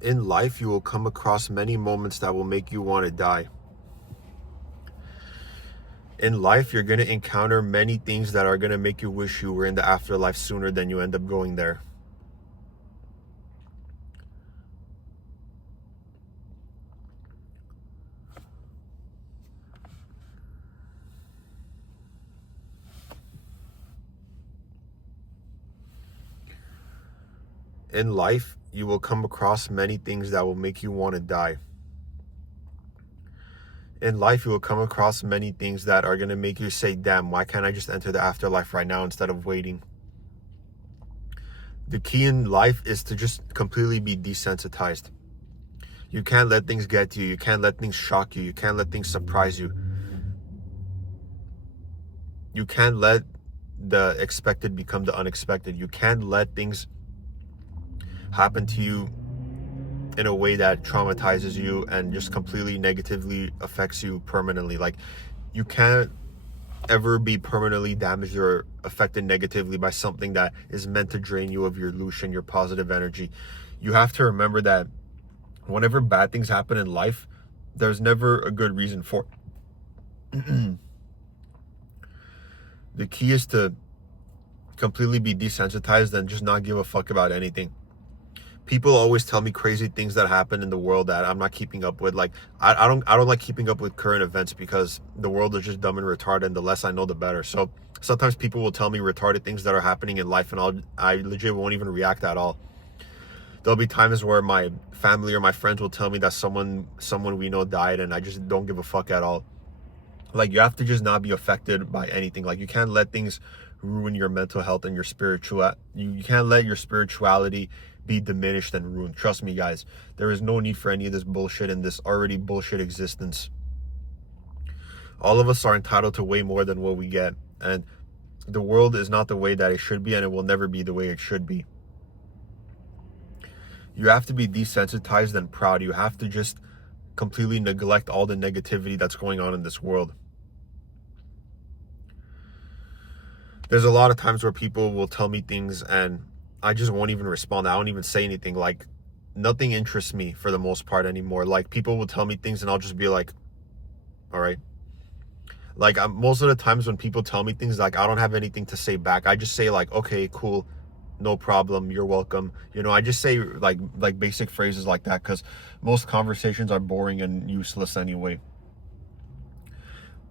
In life, you will come across many moments that will make you want to die. In life, you're going to encounter many things that are going to make you wish you were in the afterlife sooner than you end up going there. In life, you will come across many things that will make you want to die. In life, you will come across many things that are going to make you say, damn, why can't I just enter the afterlife right now instead of waiting? The key in life is to just completely be desensitized. You can't let things get to you. You can't let things shock you. You can't let things surprise you. You can't let the expected become the unexpected. You can't let things happen to you in a way that traumatizes you and just completely negatively affects you permanently. Like, you can't ever be permanently damaged or affected negatively by something that is meant to drain you of your lucian, your positive energy. You have to remember that whenever bad things happen in life, there's never a good reason for it. The key is to completely be desensitized and just not give a fuck about anything. People always tell me crazy things that happen in the world that I'm not keeping up with. Like, I don't like keeping up with current events because the world is just dumb and retarded, and the less I know the better. So sometimes people will tell me retarded things that are happening in life, and I legit won't even react at all. There'll be times where my family or my friends will tell me that someone we know died, and I just don't give a fuck at all. Like, you have to just not be affected by anything. Like, you can't let things ruin your mental health and your spiritual. You can't let your spirituality be diminished and ruined. Trust me, guys. There is no need for any of this bullshit in this already bullshit existence. All of us are entitled to way more than what we get, and the world is not the way that it should be, and it will never be the way it should be. You have to be desensitized and proud. You have to just completely neglect all the negativity that's going on in this world. There's a lot of times where people will tell me things and I just won't even respond. I don't even say anything. Like, nothing interests me for the most part anymore. Like, people will tell me things and I'll just be like, all right. Like, most of the times when people tell me things, like, I don't have anything to say back. I just say like, okay, cool, no problem, you're welcome. I just say like basic phrases like that because most conversations are boring and useless anyway.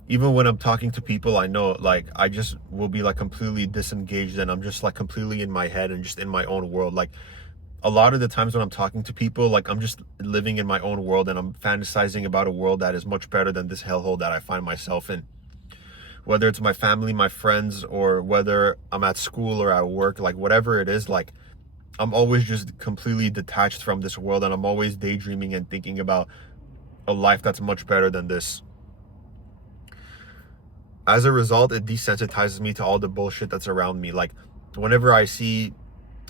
Even when I'm talking to people I know, like, I just will be like completely disengaged and I'm just like completely in my head and just in my own world. Like, a lot of the times when I'm talking to people, like, I'm just living in my own world and I'm fantasizing about a world that is much better than this hellhole that I find myself in. Whether it's my family, my friends, or whether I'm at school or at work, like, whatever it is, like, I'm always just completely detached from this world and I'm always daydreaming and thinking about a life that's much better than this. As a result, it desensitizes me to all the bullshit that's around me. Like, whenever I see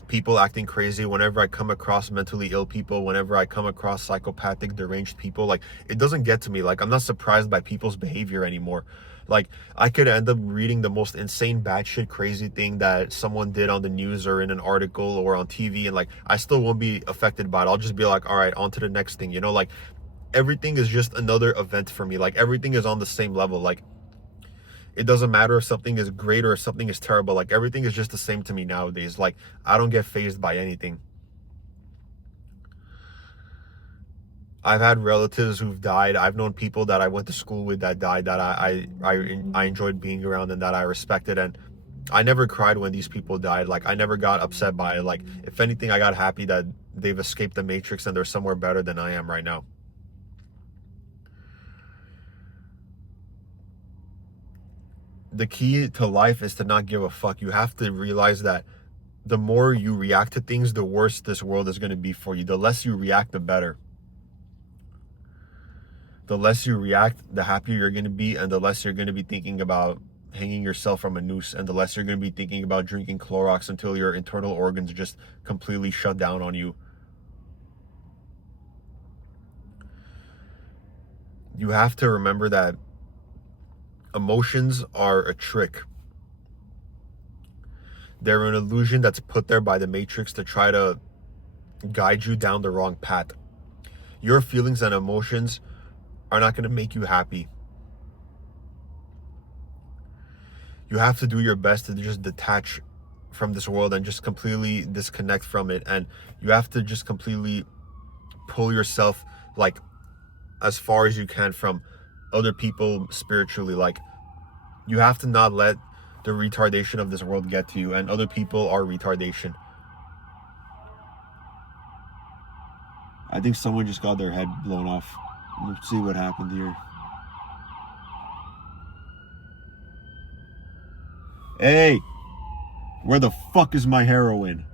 people acting crazy, whenever I come across mentally ill people, whenever I come across psychopathic, deranged people, like, it doesn't get to me. Like, I'm not surprised by people's behavior anymore. Like, I could end up reading the most insane batshit crazy thing that someone did on the news or in an article or on TV, and like, I still won't be affected by it. I'll just be like, all right, on to the next thing. Like, everything is just another event for me. Like, everything is on the same level. Like, it doesn't matter if something is great or if something is terrible. Like, everything is just the same to me nowadays. Like, I don't get fazed by anything. I've had relatives who've died. I've known people that I went to school with that died that I enjoyed being around and that I respected. And I never cried when these people died. Like, I never got upset by it. Like, if anything, I got happy that they've escaped the matrix and they're somewhere better than I am right now. The key to life is to not give a fuck. You have to realize that the more you react to things, the worse this world is going to be for you. The less you react, the better. The less you react, the happier you're going to be, and the less you're going to be thinking about hanging yourself from a noose, and the less you're going to be thinking about drinking Clorox until your internal organs just completely shut down on you. You have to remember that emotions are a trick. They're an illusion that's put there by the Matrix to try to guide you down the wrong path. Your feelings and emotions are not going to make you happy. You have to do your best to just detach from this world and just completely disconnect from it. And you have to just completely pull yourself like as far as you can from other people spiritually. Like, you have to not let the retardation of this world get to you, and other people are retardation. I think someone just got their head blown off. Let's see what happened here. Hey, where the fuck is my heroin?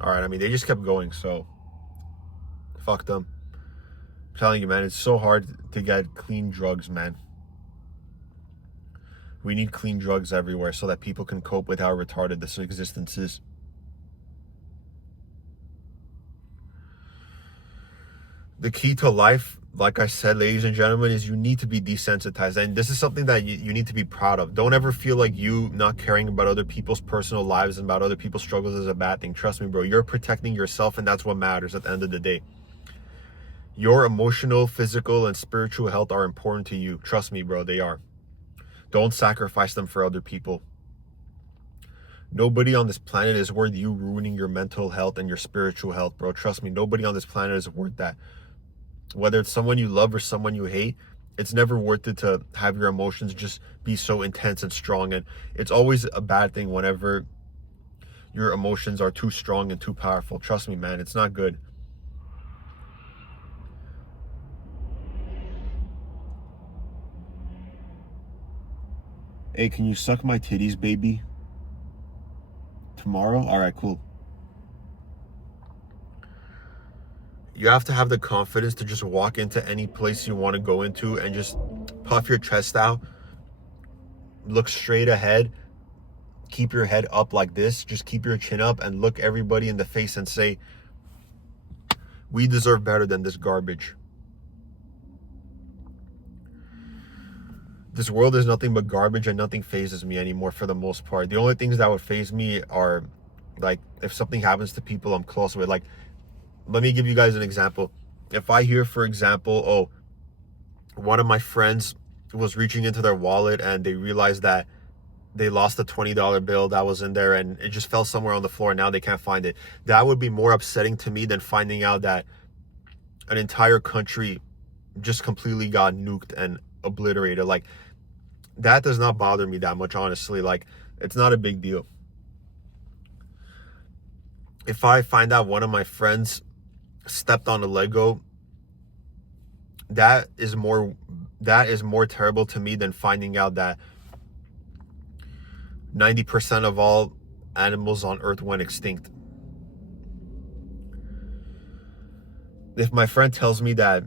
All right, I mean, they just kept going, so fuck them. I'm telling you, man, it's so hard to get clean drugs, man. We need clean drugs everywhere so that people can cope with how retarded this existence is. The key to life, like I said, ladies and gentlemen, is you need to be desensitized. And this is something that you need to be proud of. Don't ever feel like you not caring about other people's personal lives and about other people's struggles is a bad thing. Trust me, bro. You're protecting yourself, and that's what matters at the end of the day. Your emotional, physical, and spiritual health are important to you. Trust me, bro. They are. Don't sacrifice them for other people. Nobody on this planet is worth you ruining your mental health and your spiritual health, bro. Trust me. Nobody on this planet is worth that. Whether it's someone you love or someone you hate, it's never worth it to have your emotions just be so intense and strong. And it's always a bad thing whenever your emotions are too strong and too powerful. Trust me, man, it's not good. Hey, can you suck my titties, baby? Tomorrow? All right, cool. You have to have the confidence to just walk into any place you want to go into and just puff your chest out, look straight ahead, keep your head up like this, just keep your chin up and look everybody in the face and say, we deserve better than this garbage. This world is nothing but garbage, and nothing phases me anymore for the most part. The only things that would faze me are like if something happens to people I'm close with. Like, let me give you guys an example. If I hear, for example, oh, one of my friends was reaching into their wallet and they realized that they lost a $20 bill that was in there and it just fell somewhere on the floor and now they can't find it. That would be more upsetting to me than finding out that an entire country just completely got nuked and obliterated. Like, that does not bother me that much, honestly. Like, it's not a big deal. If I find out one of my friends stepped on a Lego, that is more terrible to me than finding out that 90% of all animals on Earth went extinct. If my friend tells me that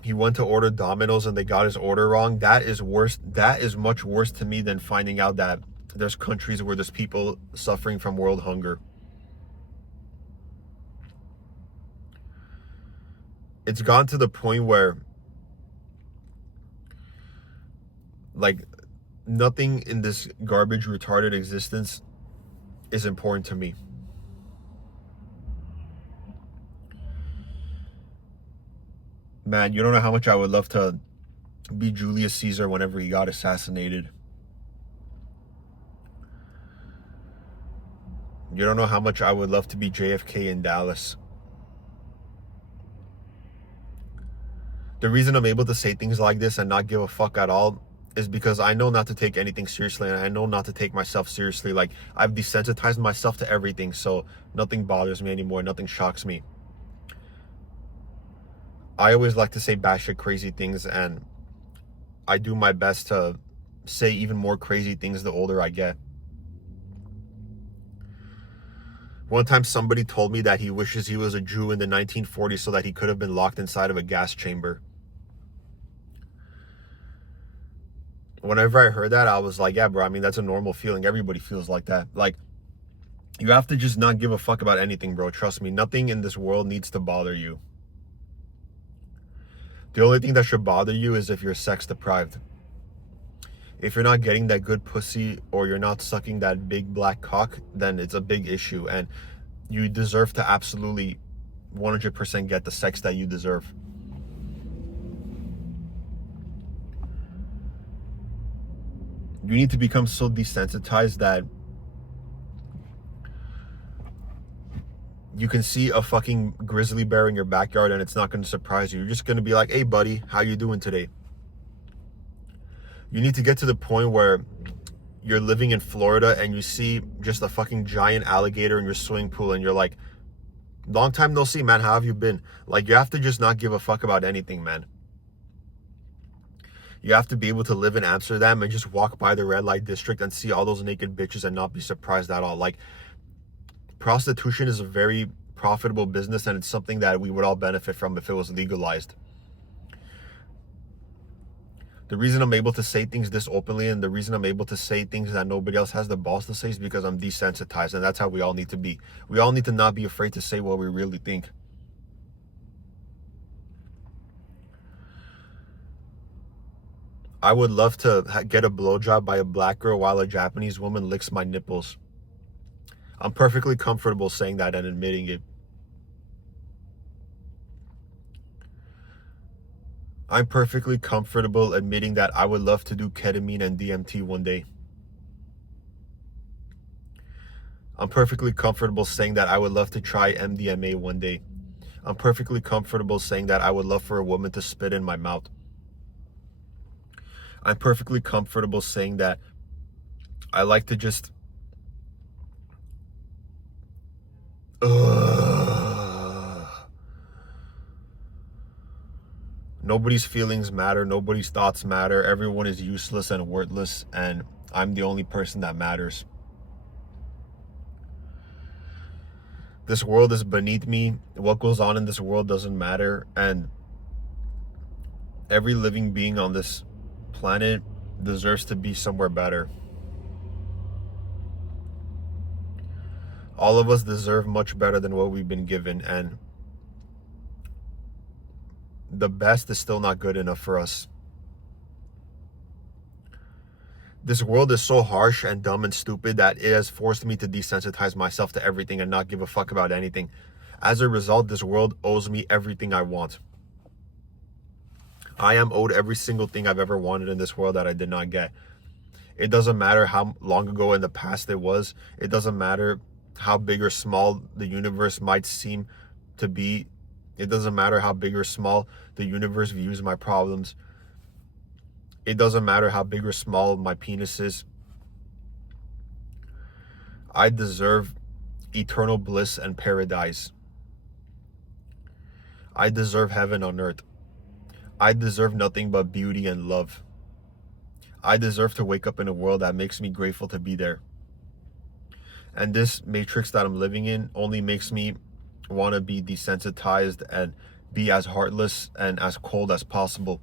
he went to order Domino's and they got his order wrong, that is worse. That is much worse to me than finding out that there's countries where there's people suffering from world hunger. It's gone to the point where, like, nothing in this garbage retarded existence is important to me. Man, you don't know how much I would love to be Julius Caesar whenever he got assassinated. You don't know how much I would love to be JFK in Dallas. The reason I'm able to say things like this and not give a fuck at all is because I know not to take anything seriously, and I know not to take myself seriously. Like, I've desensitized myself to everything, so nothing bothers me anymore. Nothing shocks me. I always like to say batshit crazy things, and I do my best to say even more crazy things the older I get. One time somebody told me that he wishes he was a Jew in the 1940s so that he could have been locked inside of a gas chamber. Whenever I heard that, I was like, yeah, bro, I mean, that's a normal feeling. Everybody feels like that. Like, you have to just not give a fuck about anything, bro. Trust me, nothing in this world needs to bother you. The only thing that should bother you is if you're sex deprived. If you're not getting that good pussy or you're not sucking that big black cock, then it's a big issue. And You deserve to absolutely 100% get the sex that you deserve. You need to become so desensitized that you can see a fucking grizzly bear in your backyard and it's not going to surprise you. You're just going to be like, hey buddy, how you doing today? You need to get to the point where you're living in Florida and you see just a fucking giant alligator in your swimming pool and you're like, long time no see, man, how have you been? Like, you have to just not give a fuck about anything, man. You have to be able to live in Amsterdam and just walk by the red light district and see all those naked bitches and not be surprised at all. Like, prostitution is a very profitable business and it's something that we would all benefit from if it was legalized. The reason I'm able to say things this openly and the reason I'm able to say things that nobody else has the balls to say is because I'm desensitized, and that's how we all need to be. We all need to not be afraid to say what we really think. I would love to get a blowjob by a black girl while a Japanese woman licks my nipples. I'm perfectly comfortable saying that and admitting it. I'm perfectly comfortable admitting that I would love to do ketamine and DMT one day. I'm perfectly comfortable saying that I would love to try MDMA one day. I'm perfectly comfortable saying that I would love for a woman to spit in my mouth. I'm perfectly comfortable saying that I like to just nobody's feelings matter, nobody's thoughts matter, everyone is useless and worthless, and I'm the only person that matters. This world is beneath me. What goes on in this world doesn't matter, and every living being on this planet deserves to be somewhere better. All of us deserve much better than what we've been given, and the best is still not good enough for us. This world is so harsh and dumb and stupid that it has forced me to desensitize myself to everything and not give a fuck about anything. As a result, this world owes me everything I want. I am owed every single thing I've ever wanted in this world that I did not get. It doesn't matter how long ago in the past it was. It doesn't matter how big or small the universe might seem to be. It doesn't matter how big or small the universe views my problems. It doesn't matter how big or small my penis is. I deserve eternal bliss and paradise. I deserve heaven on earth. I deserve nothing but beauty and love. I deserve to wake up in a world that makes me grateful to be there. And this matrix that I'm living in only makes me want to be desensitized and be as heartless and as cold as possible.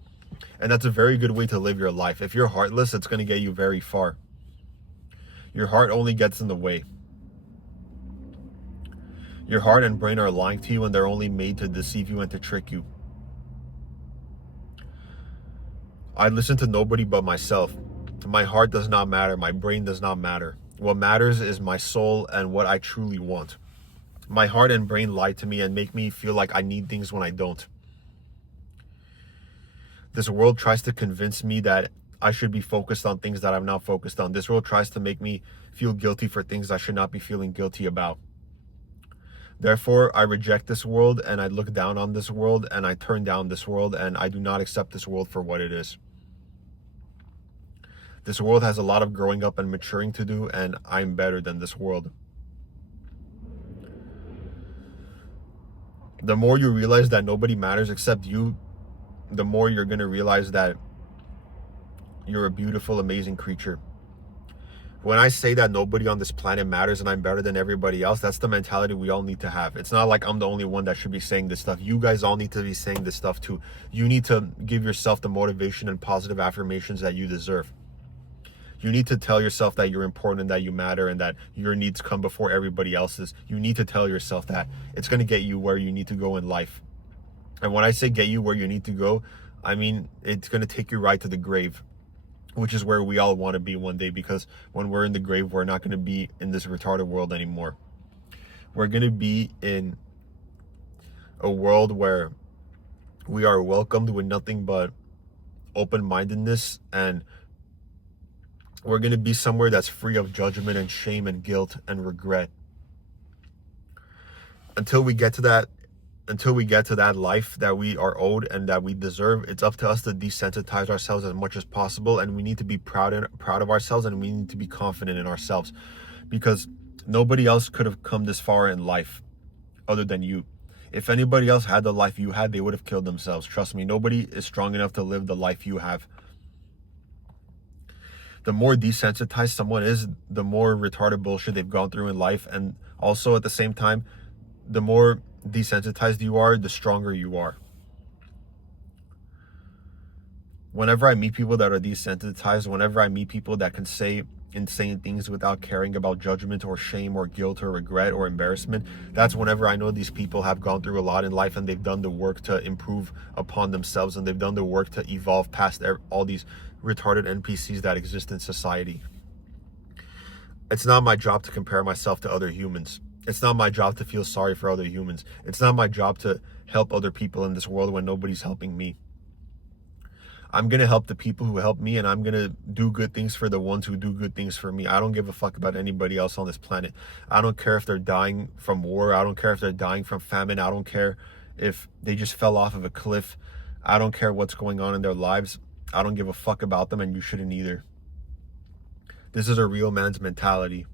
And that's a very good way to live your life. If you're heartless, it's going to get you very far. Your heart only gets in the way. Your heart and brain are lying to you, and they're only made to deceive you and to trick you. I listen to nobody but myself. My heart does not matter. My brain does not matter. What matters is my soul and what I truly want. My heart and brain lie to me and make me feel like I need things when I don't. This world tries to convince me that I should be focused on things that I'm not focused on. This world tries to make me feel guilty for things I should not be feeling guilty about. Therefore, I reject this world, and I look down on this world, and I turn down this world, and I do not accept this world for what it is. This world has a lot of growing up and maturing to do, and I'm better than this world. The more you realize that nobody matters except you, the more you're going to realize that you're a beautiful, amazing creature. When I say that nobody on this planet matters and I'm better than everybody else, that's the mentality we all need to have. It's not like I'm the only one that should be saying this stuff. You guys all need to be saying this stuff too. You need to give yourself the motivation and positive affirmations that you deserve. You need to tell yourself that you're important and that you matter and that your needs come before everybody else's. You need to tell yourself that. It's going to get you where you need to go in life. And when I say get you where you need to go, I mean it's going to take you right to the grave, which is where we all want to be one day, because when we're in the grave, we're not going to be in this retarded world anymore. We're going to be in a world where we are welcomed with nothing but open-mindedness, and we're going to be somewhere that's free of judgment and shame and guilt and regret. Until we get to that life that we are owed and that we deserve, it's up to us to desensitize ourselves as much as possible, and we need to be proud of ourselves, and we need to be confident in ourselves, because nobody else could have come this far in life other than you. If anybody else had the life you had, they would have killed themselves. Trust me, nobody is strong enough to live the life you have. The more desensitized someone is, the more retarded bullshit they've gone through in life, and also at the same time, the more desensitized you are, the stronger you are. Whenever I meet people that are desensitized, whenever I meet people that can say insane things without caring about judgment or shame or guilt or regret or embarrassment, that's whenever I know these people have gone through a lot in life, and they've done the work to improve upon themselves, and they've done the work to evolve past all these retarded NPCs that exist in society. It's not my job to compare myself to other humans. It's not my job to feel sorry for other humans. It's not my job to help other people in this world when nobody's helping me. I'm going to help the people who help me, and I'm going to do good things for the ones who do good things for me. I don't give a fuck about anybody else on this planet. I don't care if they're dying from war. I don't care if they're dying from famine. I don't care if they just fell off of a cliff. I don't care what's going on in their lives. I don't give a fuck about them, and you shouldn't either. This is a real man's mentality.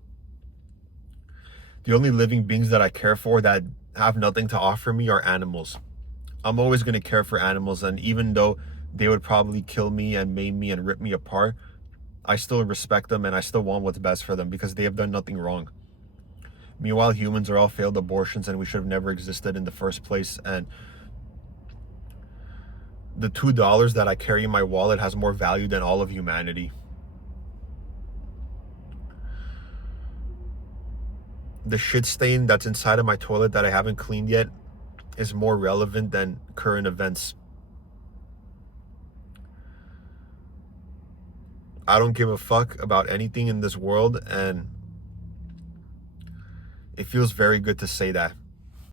The only living beings that I care for that have nothing to offer me are animals. I'm always going to care for animals, and even though they would probably kill me and maim me and rip me apart, I still respect them, and I still want what's best for them, because they have done nothing wrong. Meanwhile, humans are all failed abortions, and we should have never existed in the first place. And the $2 that I carry in my wallet has more value than all of humanity. The shit stain that's inside of my toilet that I haven't cleaned yet is more relevant than current events. I don't give a fuck about anything in this world, and it feels very good to say that.